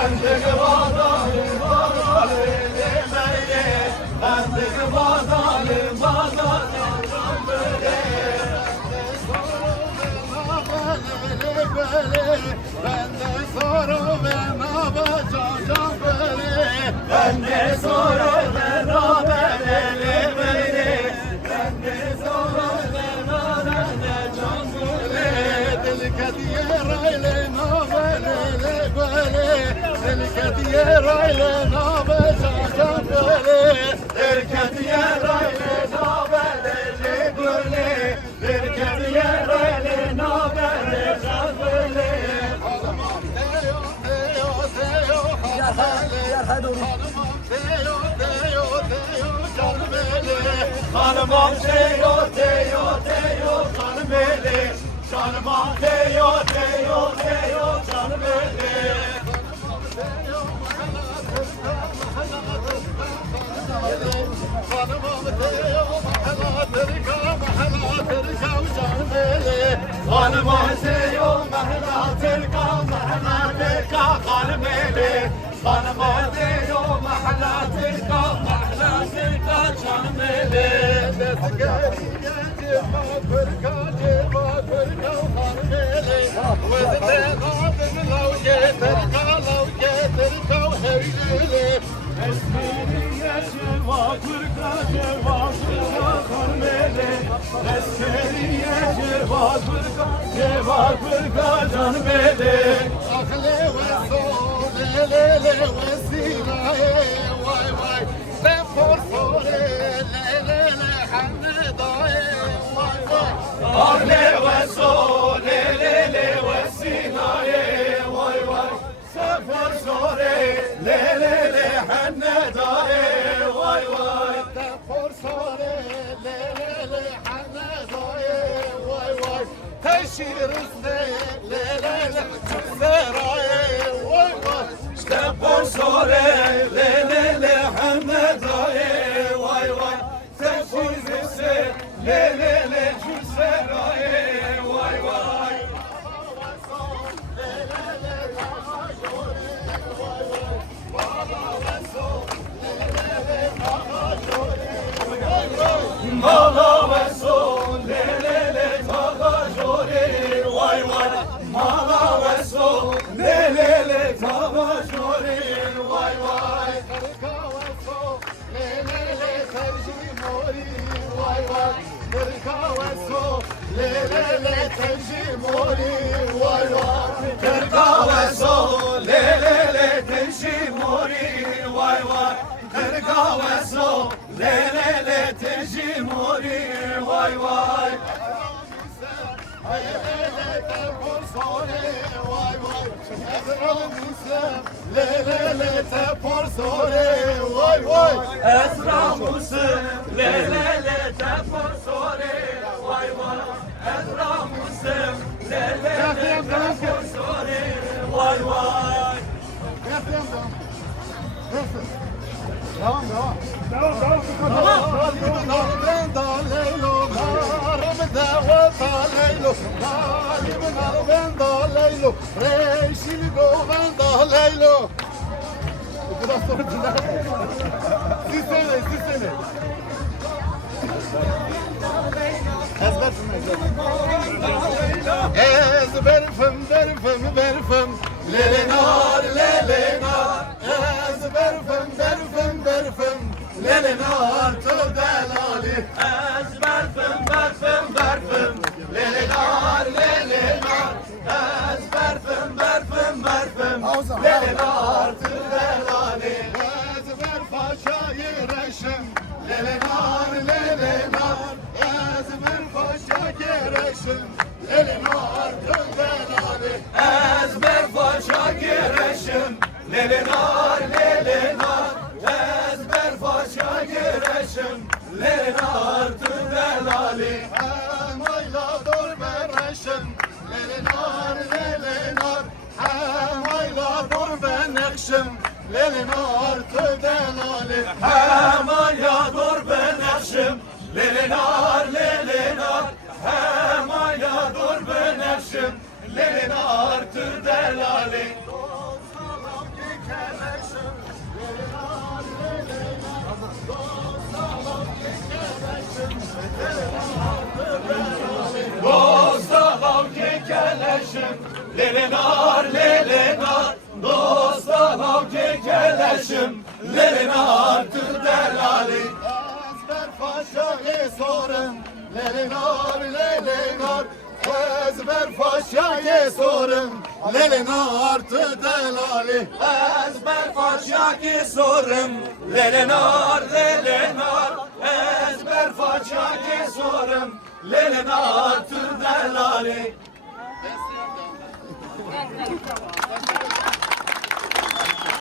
Bendik badalı badalı demeye, bendik badalı badalı böyle. Ben de soru ben yapacağım böyle. Ben de soru ben yapacağım böyle. Ben de soru ben yapacağım böyle. Delik diye rayle böyle böyle. Delik diye rayle yapacağım böyle. Delik diye rayle böyle böyle. Delik diye rayle yapacağım böyle. Hanımam teyo teyo teyo canım eli. Canıma teyo teyo teyo canım eli. Hanımam teyo mahalatirka mahalatirka canım eli. Hanımam teyo mahalatirka mahalatirka canım eli. Hanımam teyo mahalatirka mahalatirka canım eli. Ahle ve sol le ve sinaye vay vay sefer sore le hanne daye vay vay sefer sore le hanne daye vay vay teşhir üstü le seraye vay vay sefer sore le hanne daye vay vay teşhir üstü le seraye vay vay Mala ve son le taga jore vay vay Mala ve son le taga jore vay vay Karka ve son le tercih mori vay vay Karka ve son le tercih mori vay vay Karka ve son le tercih mori vay vay Karka ve son le tercih mori vay vay tepor sore vay vay Ezra Musa le tepor sore vay vay Ezra Musa le tepor sore vay vay Devam Reşil govenda leylo Biraz sonra dinler Siz söyle Ezber fım Lelenar Ezber fım Lelenar to delali Ezber fım Lelenar Ezber fım Lelenar to delali Ezber faşa yereşim Lelenar Ezber faşa yereşim Lelenar to delali Ezber faşa yereşim Lelenar Ezber faşa yereşim Lelenar to delali Hamayla dor bereşim Lelenar Hamayla dor benekşim Lelenar to delali Hamayla dor benekşim Lelenar Hamayla dor benekşim Lelenar to delali Lelenar, lelenar, dostan avcı keleşim, lelenar tür delali. Ezber faşayı sorun, lelenar, lelenar, ezber faşayı sorun, lelenar tür delali. Ezber faşayı sorun, lelenar, lelenar, ezber faşayı sorun, lelenar tür delali.